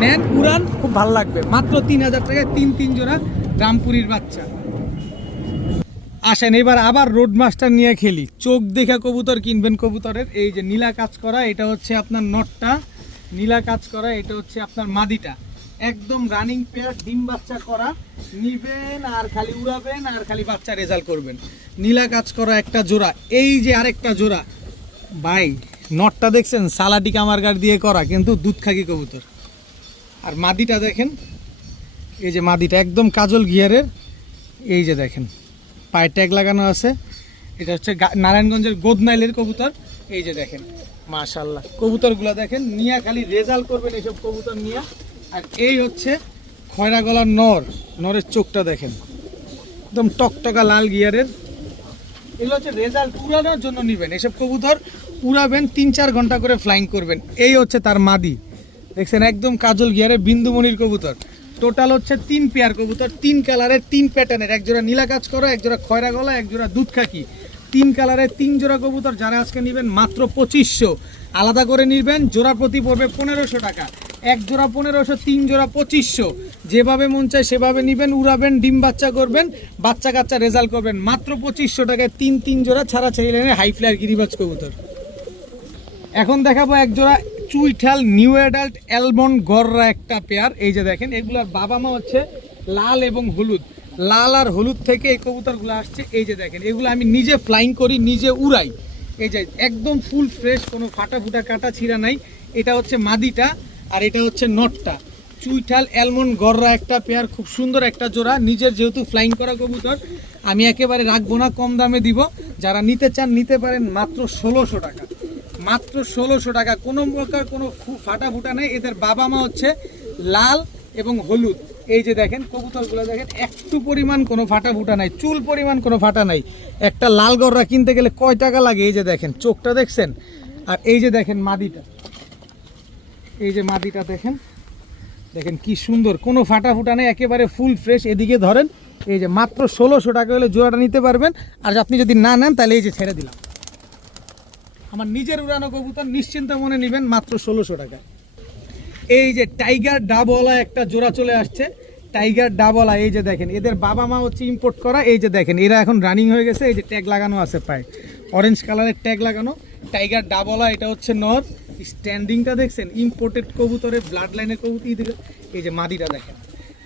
নেন, উড়ান, খুব ভালো লাগবে। মাত্র 3000 টাকায় 3 জোড়া রামপুরির বাচ্চা। আসেন এবার আবার রোড মাস্টার নিয়ে খেলি। চোখ দেখা কবুতর কিনবেন কবুতরের। এই যে নীলা কাজ করা, এটা হচ্ছে আপনার নটটা, নীলা কাজ করা, এটা হচ্ছে আপনার মাদিটা। একদম রানিং পেয়ার, ডিম বাচ্চা করা। নিবেন আর খালি উড়াবেন আর খালি বাচ্চা রেজাল্ট করবেন। নীলা কাজ করা একটা জোড়া। এই যে আরেকটা জোড়া ভাই, নটটা দেখছেন সালাটি কামারগার দিয়ে করা, কিন্তু দুধ খাকি কবুতর। আর মাদিটা দেখেন, এই যে মাদিটা একদম কাজল গিয়ারের। এই যে দেখেন পায়ে ট্যাগ লাগানো আছে। এটা হচ্ছে নারায়ণগঞ্জের গোদনাইলের কবুতর। এই যে দেখেন মাশাআল্লাহ কবুতরগুলো দেখেন, নিয়া খালি রেজাল্ট করবেন এইসব কবুতর নিয়া। আর এই হচ্ছে খয়রা গলার নরের চোখটা দেখেন একদম টকটকা লাল গিয়ারের। এগুলো হচ্ছে রেজাল্ট উড়ানোর জন্য নেবেন, এসব কবুতর উড়াবেন 3-4 ঘন্টা করে ফ্লাইং করবেন। এই হচ্ছে তার মাদি দেখছেন একদম কাজল গিয়ারের বিন্দুমণির কবুতর। টোটাল হচ্ছে 3 পেয়ার কবুতর, 3 কালারের 3 প্যাটার্নের, এক জোড়া নীলা কাজ করা, এক জোড়া খয়রা গলা, এক জোড়া দুধ খাকি। 3 কালারের 3 জোড়া কবুতর যারা আজকে নেবেন মাত্র 2500। আলাদা করে নেবেন জোড়া প্রতি পড়বে 1500 টাকা। এক জোড়া 1500, 3 জোড়া 2500। যেভাবে মন চায় সেভাবে নেবেন, উড়াবেন, ডিম বাচ্চা করবেন, বাচ্চা কাচ্চা রেজাল্ট করবেন মাত্র 2500 টাকায় 3 জোড়া ছাড়া ছেড়ে হাই ফ্লায়ার গিরিবাজ কবুতর। এখন দেখাবো এক জোড়া চুইঠাল নিউ অ্যাডাল্ট অ্যালমন্ড গররা একটা পেয়ার। এই যে দেখেন এগুলোর বাবা মা হচ্ছে লাল এবং হলুদ, লাল আর হলুদ থেকে এই কবুতরগুলো আসছে। এই যে দেখেন এগুলো আমি নিজে ফ্লাইং করি, নিজে উড়াই। এই যে একদম ফুল ফ্রেশ, কোনো ফাটা ফুটা কাটা ছিঁড়া নাই। এটা হচ্ছে মাদিটা আর এটা হচ্ছে নটটা। চুইঠাল অ্যালমন্ড গররা একটা পেয়ার, খুব সুন্দর একটা জোড়া। নিজের যেহেতু ফ্লাইং করা কবুতর আমি একেবারে রাখবো না, কম দামে দিব। যারা নিতে চান নিতে পারেন মাত্র 1600 টাকা, মাত্র 1600 টাকা। কোনো প্রকার কোনো ফাটা ফুটা নেই। এদের বাবা মা হচ্ছে লাল এবং হলুদ। এই যে দেখেন কবুতরগুলো দেখেন একটু পরিমাণ কোনো ফাটা ফুটা নাই, চুল পরিমাণ কোনো ফাটা নাই। একটা লাল গররা কিনতে গেলে কয় টাকা লাগে? এই যে দেখেন চোখটা দেখছেন। আর এই যে দেখেন মাদিটা, এই যে মাদিটা দেখেন, দেখেন কি সুন্দর, কোনো ফাটা ফুটা নেই, একেবারে ফুল ফ্রেশ। এদিকে ধরেন, এই যে মাত্র 1600 টাকা হলে জোড়াটা নিতে পারবেন। আর আপনি যদি না নেন তাহলে এই যে ছেড়ে দিলাম, আমার নিজের উড়ানো কবুতর নিশ্চিন্ত মনে নেবেন মাত্র 1600 টাকায়। এই যে টাইগার ডাবওয়ালা একটা জোড়া চলে আসছে, টাইগার ডাবওয়ালা। এই যে দেখেন এদের বাবা মা হচ্ছে ইম্পোর্ট করা। এই যে দেখেন এরা এখন রানিং হয়ে গেছে। এই যে ট্যাগ লাগানো আছে, পায় অরেঞ্জ কালারের ট্যাগ লাগানো। টাইগার ডাবওয়ালা এটা হচ্ছে নর। স্ট্যান্ডিংটা দেখছেন, ইম্পোর্টেড কবুতরের ব্লাড লাইনের কবুতর। এই যে মাদিটা দেখেন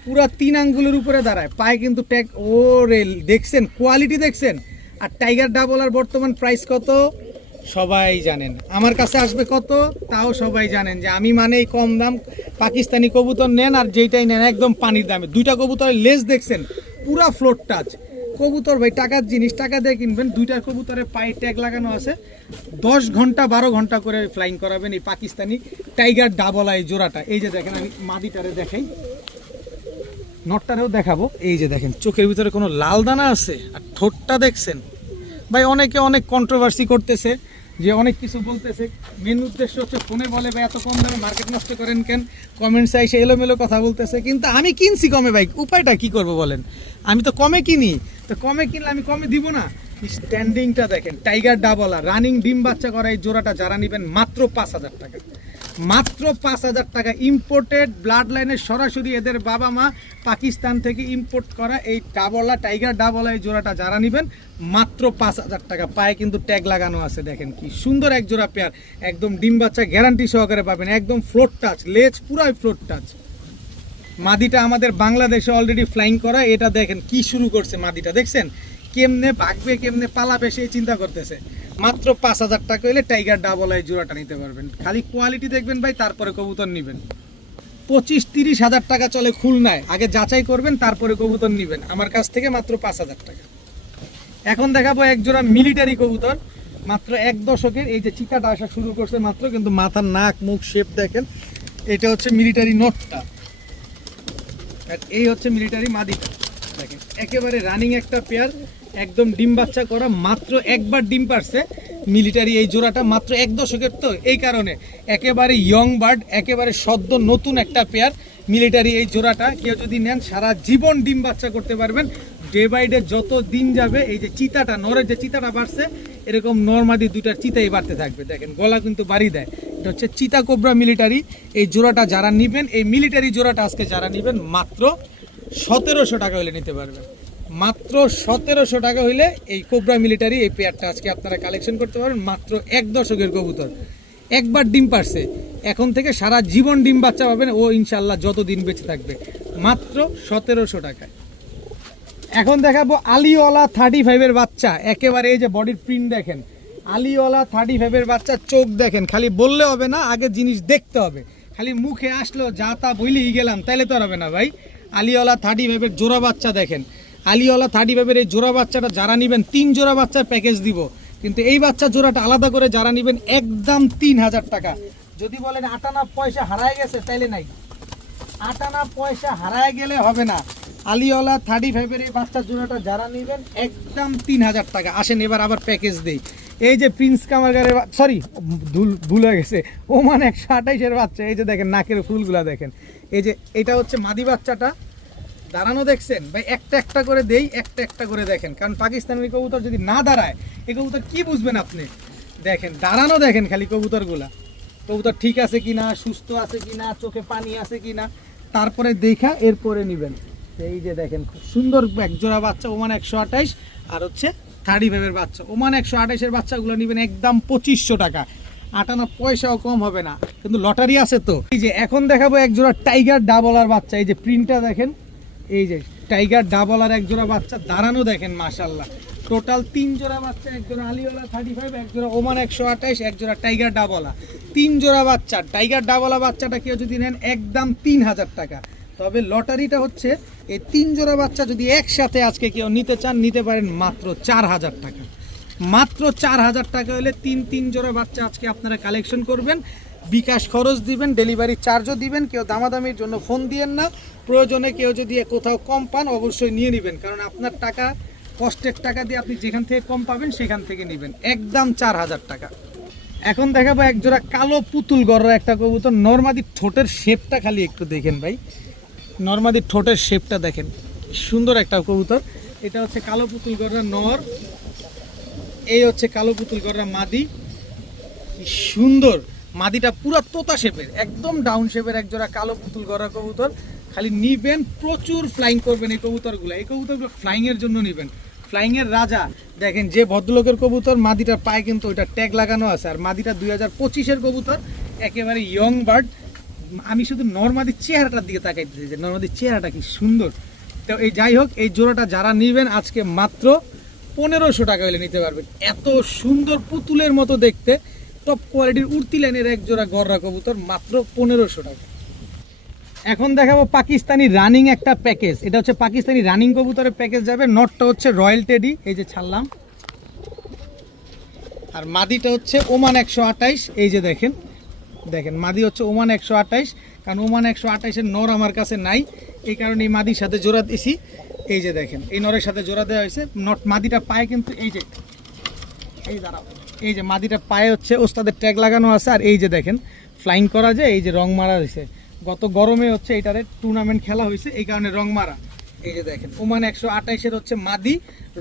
পুরা 3 আঙ্গুলের উপরে দাঁড়ায়, পায়ে কিন্তু ট্যাগ। ও রে দেখছেন কোয়ালিটি দেখছেন। আর টাইগার ডাবওয়ালার বর্তমান প্রাইস কত সবাই জানেন, আমার কাছে আসবে কত তাও সবাই জানেন। যে আমি মানেই কম দাম, পাকিস্তানি কবুতর নেন আর যেইটাই নেন একদম পানির দামে। 2টা কবুতরের লেজ দেখছেন পুরা ফ্লোট টাচ কবুতর ভাই, টাকার জিনিস, টাকা দিয়ে কিনবেন। 2টা কবুতরের পায়ে ট্যাগ লাগানো আছে। 10 ঘন্টা 12 ঘন্টা করে ফ্লাইং করাবেন এই পাকিস্তানি টাইগার ডাবওয়ালা এই জোড়াটা। এই যে দেখেন আমি মাদিটারে দেখাই, নটটারেও দেখাবো। এই যে দেখেন চোখের ভিতরে কোনো লাল দানা আছে আর ঠোঁটটা দেখছেন ভাই। অনেকে অনেক কন্ট্রোভার্সি করতেছে, যে অনেক কিছু বলতেছে। মেন উদ্দেশ্য হচ্ছে ফোনে বলে ভাই এত কম দামে মার্কেট নষ্ট করেন কেন, কমেন্টস এসে এলোমেলো কথা বলতেছে। কিন্তু আমি কিনছি কমে ভাই, উপায়টা কি করব বলেন? আমি তো কমে কিনি, তো কমে কিনলে আমি কমে দিব না। স্ট্যান্ডিংটা দেখেন, টাইগার ডাবওয়ালা রানিং ডিম বাচ্চা করা এই জোড়াটা যারা নেবেন মাত্র 5000 টাকা, মাত্র 5000 টাকা। ইম্পোর্টেড ব্লাড লাইনের সরাসরি এদের বাবা মা পাকিস্তান থেকে ইম্পোর্ট করা এই ডাবওয়ালা টাইগার ডাবওয়ালা এই জোড়াটা যারা নেবেন মাত্র 5000 টাকা। পায়ে কিন্তু ট্যাগ লাগানো আছে, দেখেন কি সুন্দর এক জোড়া পেয়ার। একদম ডিম বাচ্চা গ্যারান্টি সহকারে পাবেন, একদম ফ্লোট টাচ, লেজ পুরাই ফ্লোট টাচ। মাদিটা আমাদের বাংলাদেশে অলরেডি ফ্লাইং করা। এটা দেখেন কি শুরু করছে মাদিটা, দেখছেন কেমনে ভাগবে কেমনে পালাবে সেই চিন্তা করতেছে। মাত্র 5000 টাকা হলে টাইগার ডাবওয়ালা এই জোড়াটা নিতে পারবেন। খালি কোয়ালিটি দেখবেন ভাই, তারপরে কবুতর নেবেন। 25-30 হাজার টাকা চলে খুলনায়, আগে যাচাই করবেন তারপরে কবুতর নেবেন আমার কাছ থেকে মাত্র 5000 টাকা। এখন দেখাবো এক জোড়া মিলিটারি কবুতর, মাত্র 1 দশকের। এই যে চিকাটা আসা শুরু করছে মাত্র, কিন্তু মাথার নাক মুখ শেপ দেখেন। এটা হচ্ছে মিলিটারি নটটা আর এই হচ্ছে মিলিটারি মাদিটা। দেখেন একেবারে রানিং একটা পেয়ার, একদম ডিম বাচ্চা করা। মাত্র একবার ডিম পারছে মিলিটারি এই জোড়াটা, মাত্র 1 দশকের। তো এই কারণে একেবারে ইয়ং বার্ড, একেবারে সদ্য নতুন একটা পেয়ার মিলিটারি এই জোড়াটা। কেউ যদি নেন সারা জীবন ডিম বাচ্চা করতে পারবেন। ডে বাই ডে যত দিন যাবে এই যে চিতাটা, নরের যে চিতাটা বাড়ছে, এরকম নর্মাদি 2টার চিতাই বাড়তে থাকবে। দেখেন গলা কিন্তু বাড়ি দেয়। এটা হচ্ছে চিতা কোবরা মিলিটারি এই জোড়াটা যারা নেবেন, এই মিলিটারি জোড়াটা আজকে যারা নেবেন মাত্র 1700 টাকা হলে নিতে পারবেন। মাত্র 1700 টাকা হইলে এই কোবরা মিলিটারি এই পেয়ারটা আজকে আপনারা কালেকশন করতে পারবেন। মাত্র 1 দশকের কবুতর, একবার ডিম পারছে, এখন থেকে সারা জীবন ডিম বাচ্চা পাবেন ও ইনশাল্লাহ যতদিন বেঁচে থাকবে। মাত্র 1700 টাকায়। এখন দেখাবো আলিওয়ালা 35-এর বাচ্চা। একেবারে এই যে বডির প্রিন্ট দেখেন, আলিওয়ালা 35-এর বাচ্চা। চোখ দেখেন, খালি বললে হবে না, আগে জিনিস দেখতে হবে। খালি মুখে আসলো যা তা বইলেই গেলাম তাইলে তো হবে না ভাই। আলিওয়ালা 35-এর জোড়া বাচ্চা দেখেন, আলিওয়ালা 35-এর এই জোড়া বাচ্চাটা যারা নেবেন 3 জোড়া বাচ্চার প্যাকেজ দিব। কিন্তু এই বাচ্চা জোড়াটা আলাদা করে যারা নেবেন একদম 3000 টাকা। যদি বলেন আটানা পয়সা হারায় গেছে তাইলে নাই, আটানা পয়সা হারায় গেলে হবে না। আলিওয়ালা 35 এই বাচ্চা জোড়াটা যারা নেবেন একদম 3000 টাকা। আসেন এবার আবার প্যাকেজ দেই। এই যে প্রিন্স কামারগারের সরি ভুল হয়ে গেছে, ওমান 128 বাচ্চা। এই যে দেখেন নাকের ফুলগুলা দেখেন। এই যে এটা হচ্ছে মাদি বাচ্চাটা, দাঁড়ানো দেখছেন ভাই, একটা একটা করে দেই, একটা একটা করে দেখেন, কারণ পাকিস্তানি কবুতর যদি না দাঁড়ায় এই কবুতর কি বুঝবেন আপনি। দেখেন দাঁড়ানো দেখেন খালি কবুতরগুলা, কবুতর ঠিক আছে কিনা, সুস্থ আছে কিনা, চোখে পানি আছে কিনা, তারপরে দেখা এরপরে নেবেন। এই যে দেখেন খুব সুন্দর একজোড়া বাচ্চা ওমান 128 আর হচ্ছে 35 বাচ্চা। ওমান 128 বাচ্চাগুলো নেবেন একদম 2500 টাকা। আটানা পয়সাও কম হবে না, কিন্তু লটারি আছে তো। এই যে এখন দেখাবো একজোড়া টাইগার ডাবলার বাচ্চা। এই যে প্রিন্টটা দেখেন, এই যে টাইগার ডাবলার একজোড়া বাচ্চা, দাঁড়ানো দেখেন মাশাআল্লাহ। টোটাল 3 জোড়া বাচ্চা, একজোড়া আলিওয়ালা 35, একজোড়া ওমান 128, একজোড়া টাইগার ডাবলা। 3 জোড়া বাচ্চা। টাইগার ডাবলা বাচ্চাটা কেউ যদি নেন একদম 3000 টাকা। তবে লটারিটা হচ্ছে এই 3 জোড়া বাচ্চা যদি একসাথে আজকে কেউ নিতে চান নিতে পারেন মাত্র 4000 টাকা। মাত্র 4000 টাকা হলে 3 জোড়া বাচ্চা আজকে আপনারা কালেকশন করবেন। বিকাশ খরচ দিবেন, ডেলিভারি চার্জও দিবেন। কেউ দামাদামির জন্য ফোন দিয়েন না। প্রয়োজনে কেউ যদি কোথাও কম পান অবশ্যই নিয়ে নেবেন, কারণ আপনার টাকা কষ্টের টাকা দিয়ে আপনি যেখান থেকে কম পাবেন সেখান থেকে নেবেন। একদম 4000 টাকা। এখন দেখাবো একজোড়া কালো পুতুল গড়রা একটা কবুতর। নরমাদি ঠোঁটের শেপটা খালি একটু দেখেন ভাই, নরমাদি ঠোঁটের শেপটা দেখেন, সুন্দর একটা কবুতর। এটা হচ্ছে কালো পুতুল গড়রা নর, এই হচ্ছে কালো পুতুল গড়রা মাদি। কি সুন্দর মাদিটা, পুরো তোতা শেপের, একদম ডাউন শেপের একজোড়া কালো পুতুল গড়রা কবুতর। খালি নিবেন, প্রচুর ফ্লাইং করবেন এই কবুতরগুলো। এই কবুতরগুলো ফ্লাইংয়ের জন্য নেবেন, ফ্লাইংয়ের রাজা। দেখেন যে ভদ্রলোকের কবুতর, মাদিটার পায়ে কিন্তু ওইটা ট্যাগ লাগানো আছে। আর মাদিটা 2025-এর কবুতর, একেবারে ইয়ং বার্ড। আমি শুধু নরমাদির চেহারাটার দিকে তাকাইতেছি যে নরমাদির চেহারাটা কি সুন্দর। তো এই যাই হোক, এই জোড়াটা যারা নেবেন আজকে মাত্র 1500 টাকা হলে নিতে পারবেন। এত সুন্দর পুতুলের মতো দেখতে, টপ কোয়ালিটির উড়তি লাইনের এক জোড়া গররা কবুতর, মাত্র 1500 টাকা। এখন দেখাবো পাকিস্তানি রানিং একটা প্যাকেজ। এটা হচ্ছে পাকিস্তানি রানিং কবুতরের প্যাকেজ যাবে। নটটা হচ্ছে রয়্যাল টেডি, এই যে ছাড়লাম। আর মাদিটা হচ্ছে ওমান 128। এই যে দেখেন, দেখেন মাদি হচ্ছে ওমান 128, কারণ ওমান 128-এর নর আমার কাছে নাই, এই কারণে এই মাদির সাথে জোড়া দিয়েছি। এই যে দেখেন এই নরের সাথে জোড়া দেওয়া হয়েছে। নট মাদিটা পায়ে কিন্তু এই যে, এই দাঁড়াও, এই যে মাদিটা পায়ে হচ্ছে ওস্তাদের ট্যাগ লাগানো আছে। আর এই যে দেখেন ফ্লাইং করা যায়, এই যে রং মারা হয়েছে। গত গরমে হচ্ছে এটারে টুর্নামেন্ট খেলা হয়েছে, এই কারণে রং মারা। এই যে দেখেন ওমান 128-এর হচ্ছে মাদি,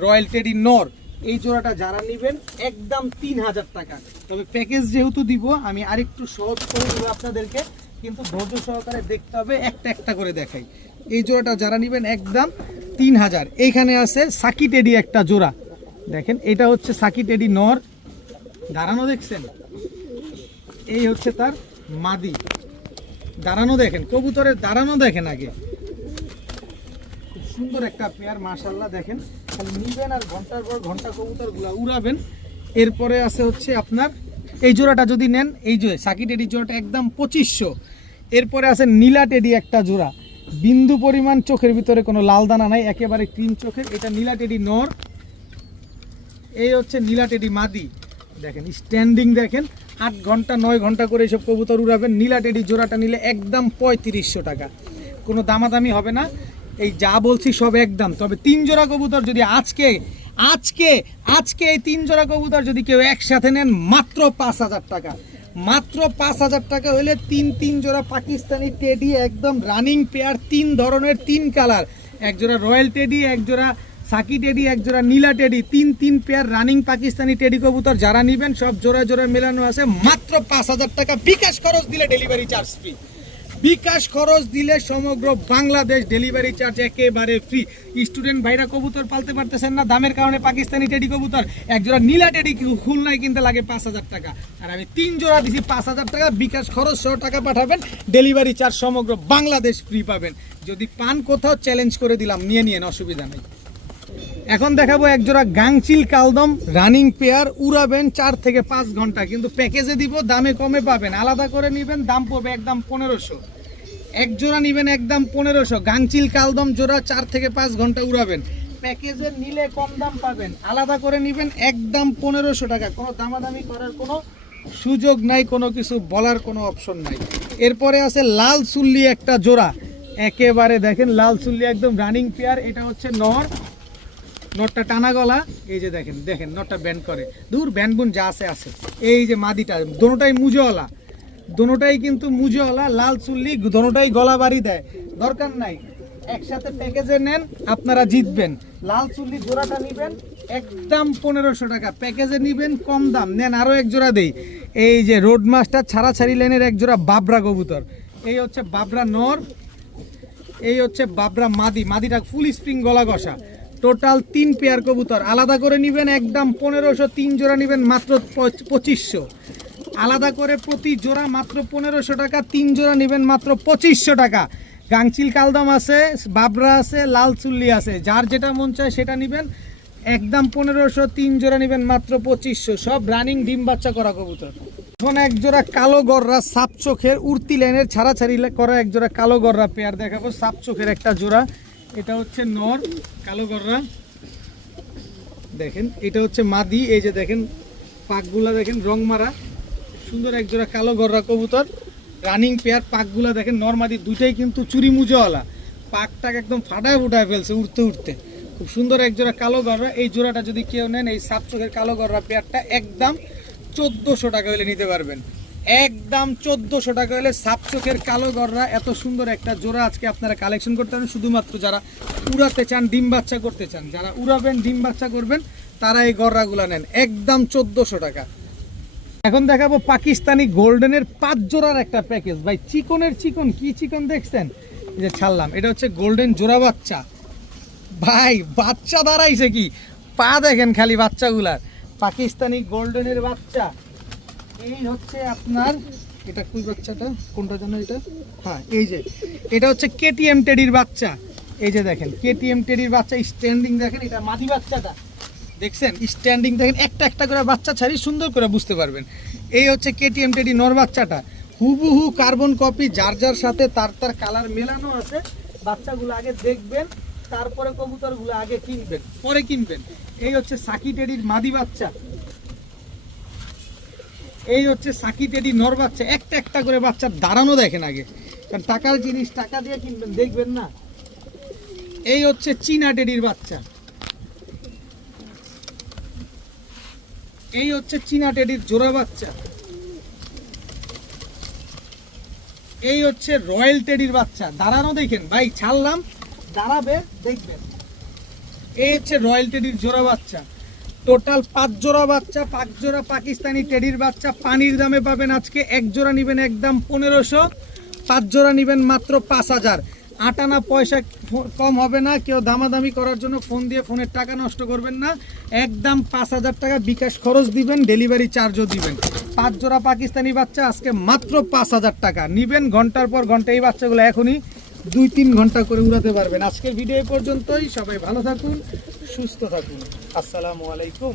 রয়্যাল টেডি নর। এই জোড়াটা যারা নেবেন একদম 3000 টাকা। তবে প্যাকেজ যেহেতু দিব আমি আরেকটু সহজ করে দেবো আপনাদেরকে, কিন্তু ধৈর্য সহকারে দেখতে হবে, একটা একটা করে দেখাই। এই জোড়াটা যারা নেবেন একদম 3000। এইখানে আছে সাকি টেডি একটা জোড়া, দেখেন এটা হচ্ছে সাকি টেডি নর, দাঁড়ানো দেখছেন। এই হচ্ছে তার মাদি, দাঁড়ানো দেখেন, কবুতরের দাঁড়ানো দেখেন আগে, খুব সুন্দর একটা পেয়ার মাশাআল্লাহ। দেখেন খালি নিবেন আর ঘন্টার পর ঘন্টা কবুতরগুলো উড়াবেন। এরপরে আছে হচ্ছে আপনার এই জোড়াটা যদি নেন, এই যে সাকি টেডি জোড়াটা একদম 2500। এরপরে আছে নীলা টেডি একটা জোড়া, বিন্দু পরিমাণ চোখের ভিতরে কোনো লাল দানা নাই, একেবারে ক্রিম চোখের। এটা নীলা টেডি নর, এই হচ্ছে নীলা টেডি মাদি। দেখেন স্ট্যান্ডিং দেখেন, 8 ঘন্টা 9 ঘন্টা করে এইসব কবুতর উড়াবেন। নীলা টেডি জোড়াটা নিলে একদম 3500 টাকা, কোনো দামাদামি হবে না। এই যা বলছি সব একদম। তবে 3 জোড়া কবুতর যদি আজকে আজকে আজকে এই 3 জোড়া কবুতর যদি কেউ একসাথে নেন মাত্র 5000 টাকা। মাত্র 5000 টাকা হলে 3 জোড়া পাকিস্তানি টেডি, একদম রানিং পেয়ার, 3 ধরনের 3 কালার, এক জোড়া রয়্যাল টেডি, এক জোড়া সাকি টেডি, এক জোড়া নীলা teddy, 3 pair running Pakistani teddy কবুতর যারা নেবেন সব জোড়ায় জোড়ায় মেলানো আছে। মাত্র 5000 টাকা। বিকাশ খরচ দিলে ডেলিভারি চার্জ ফ্রি, বিকাশ খরচ দিলে সমগ্র বাংলাদেশ ডেলিভারি চার্জ একেবারে ফ্রি। স্টুডেন্ট ভাইরা কবুতর পালতে পারতেছেন না দামের কারণে, পাকিস্তানি টেডি কবুতর এক জোড়া নীলা টেডি খুলনায় কিনতে লাগে 5000 টাকা, আর আমি 3 জোড়া দিছি 5000 টাকা। বিকাশ খরচ সহ টাকা পাঠাবেন, ডেলিভারি চার্জ সমগ্র বাংলাদেশ ফ্রি পাবেন। যদি পান কোথাও চ্যালেঞ্জ করে দিলাম, নিয়ে নিয়েন, অসুবিধা নেই। এখন দেখাবো এক জোড়া গাংচিল কালদম রানিং পেয়ার, উড়াবেন 4 থেকে 5 ঘন্টা, কিন্তু প্যাকেজে দিব, দামে কমে পাবেন। আলাদা করে নেবেন দাম পড়বে একদম 1500। এক জোড়া নেবেন একদম 1500। গাংচিল কালদম জোড়া 4 থেকে 5 ঘন্টা উড়াবেন, প্যাকেজের নিলে কম দাম পাবেন, আলাদা করে নেবেন একদম 1500 টাকা। কোনো দামাদামি করার কোনো সুযোগ নাই, কোনো কিছু বলার কোনো অপশন নাই। এরপরে আছে লাল চুল্লি একটা জোড়া, একেবারে দেখেন লাল চুল্লি একদম রানিং পেয়ার। এটা হচ্ছে নটটা টানা গলা, এই যে দেখেন দেখেন নটটা ব্যান্ড করে, দূর ব্যান্ড বুন যা আছে আছে। এই যে মাদিটা দোনোটাই মুজোওয়ালা, দোনোটাই কিন্তু মুজোওয়ালা, লাল চুল্লি, দোনোটাই গলা বাড়ি দেয়। দরকার নাই, একসাথে প্যাকেজে নেন আপনারা জিতবেন। লাল চুল্লি জোড়াটা নেবেন একদম 1500 টাকা, প্যাকেজে নেবেন কম দাম। নেন আরও এক জোড়া দেই, এই যে রোড মাস্টার ছাড়াছাড়ি লাইনের এক জোড়া বাবরা কবুতর। এই হচ্ছে বাবরা নর, এই হচ্ছে বাবরা মাদি, মাদিটা ফুল স্প্রিং গলা ঘষা। টোটাল 3 পেয়ার কবুতর, আলাদা করে নেবেন একদম 1500, 3 জোড়া নেবেন মাত্র 2500। আলাদা করে প্রতি জোড়া মাত্র 1500 টাকা, 3 জোড়া নেবেন মাত্র 2500 টাকা। গাংচিল কালদম আছে, বাবরা আছে, লাল চুল্লি আছে, যার যেটা মন চায় সেটা নেবেন একদম 1500, 3 জোড়া নেবেন মাত্র 2500। সব রানিং ডিম বাচ্চা করা কবুতর। এখন এক জোড়া কালো গররা সাপ চোখের উড়তি লাইনের ছাড়াছাড়ি করা এক জোড়া কালো গররা পেয়ার দেখাবো, সাপ চোখের একটা জোড়া। এটা হচ্ছে নর কালো গররা, দেখেন এটা হচ্ছে মাদি। এই যে দেখেন পাকগুলা দেখেন রং মারা, সুন্দর এক জোড়া কালো গররা কবুতর, রানিং পেয়ার। পাকগুলা দেখেন নরমাদি দুইটাই কিন্তু চুরি মুজোওয়ালা, পাকটাকে একদম ফাটায় ফুটায় ফেলছে উঠতে উঠতে। খুব সুন্দর এক জোড়া কালো গররা। এই জোড়াটা যদি কেউ নেন, এই সাপ চোখের কালো গররা পেয়ারটা একদম 1400 টাকা হলে নিতে পারবেন, একদম 1400 টাকা হলে সাপ চোখের কালো গররা। এত সুন্দর একটা জোড়া আজকে আপনারা কালেকশন করতে পারেন, শুধুমাত্র যারা উড়াতে চান, ডিম বাচ্চা করতে চান, যারা উড়াবেন ডিম বাচ্চা করবেন তারা এই গররাগুলো নেন একদম 1400 টাকা। এখন দেখাবো পাকিস্তানি গোল্ডেনের 5 জোড়ার একটা প্যাকেজ। ভাই চিকনের চিকন, কি চিকন দেখছেন, এই যে ছাড়লাম। এটা হচ্ছে গোল্ডেন জোড়া বাচ্চা, ভাই বাচ্চা দাঁড়াইছে কি, পা দেখেন খালি বাচ্চাগুলার। পাকিস্তানি গোল্ডেনের বাচ্চা, এই হচ্ছে আপনার, এটা কুই বাচ্চাটা কোনটা জানো এটা, হ্যাঁ এই যে এটা হচ্ছে কেটিএম টেডির বাচ্চা। এই যে দেখেন কেটিএম টেডির বাচ্চা, স্ট্যান্ডিং দেখেন, এটা মাদি বাচ্চাটা দেখছেন, স্ট্যান্ডিং দেখেন, একটা একটা করে বাচ্চা ছাড়ি সুন্দর করে বুঝতে পারবেন। এই হচ্ছে কেটিএম টেডি নর বাচ্চাটা, হুবহু কার্বন কপি, যার যার সাথে তার তার কালার মেলানো আছে। বাচ্চাগুলো আগে দেখবেন, তারপরে কবুতরগুলো আগে কিনবেন, পরে কিনবেন। এই হচ্ছে সাকি টেডির মাদি বাচ্চা, এই হচ্ছে সাকি টেডি নর বাচ্চা। একটা একটা করে বাচ্চা দাঁড়ানো দেখেন আগে, কারণ টাকার জিনিস টাকা দিয়ে কিনবেন, দেখবেন না। এই হচ্ছে চীনা টেডির বাচ্চা, এই হচ্ছে চীনা টেডির জোড়া বাচ্চা। এই হচ্ছে রয়্যাল টেডির বাচ্চা, দাঁড়ানো দেখেন ভাই, ছাড়লাম দাঁড়াবে দেখবেন। এই হচ্ছে রয়্যাল টেডির জোড়া বাচ্চা। টোটাল 5 জোড়া বাচ্চা, 5 জোড়া পাকিস্তানি টেডির বাচ্চা পানির দামে পাবেন আজকে। এক জোড়া নেবেন একদম 1500, 5 জোড়া নেবেন মাত্র 5000। আটানা পয়সা কম হবে না। কেউ দামাদামি করার জন্য ফোন দিয়ে ফোনের টাকা নষ্ট করবেন না, একদম 5000 টাকা বিকাশ খরচ দিবেন, ডেলিভারি চার্জও দিবেন। 5 জোড়া পাকিস্তানি বাচ্চা আজকে মাত্র 5000 টাকা নিবেন। ঘন্টার পর ঘন্টা এই বাচ্চাগুলো এখনই 2-3 ঘন্টা করে উড়াতে পারবেন। আজকের ভিডিও পর্যন্তই, সবাই ভালো থাকুন, সুস্থ থাকুন, আসসালামু আলাইকুম।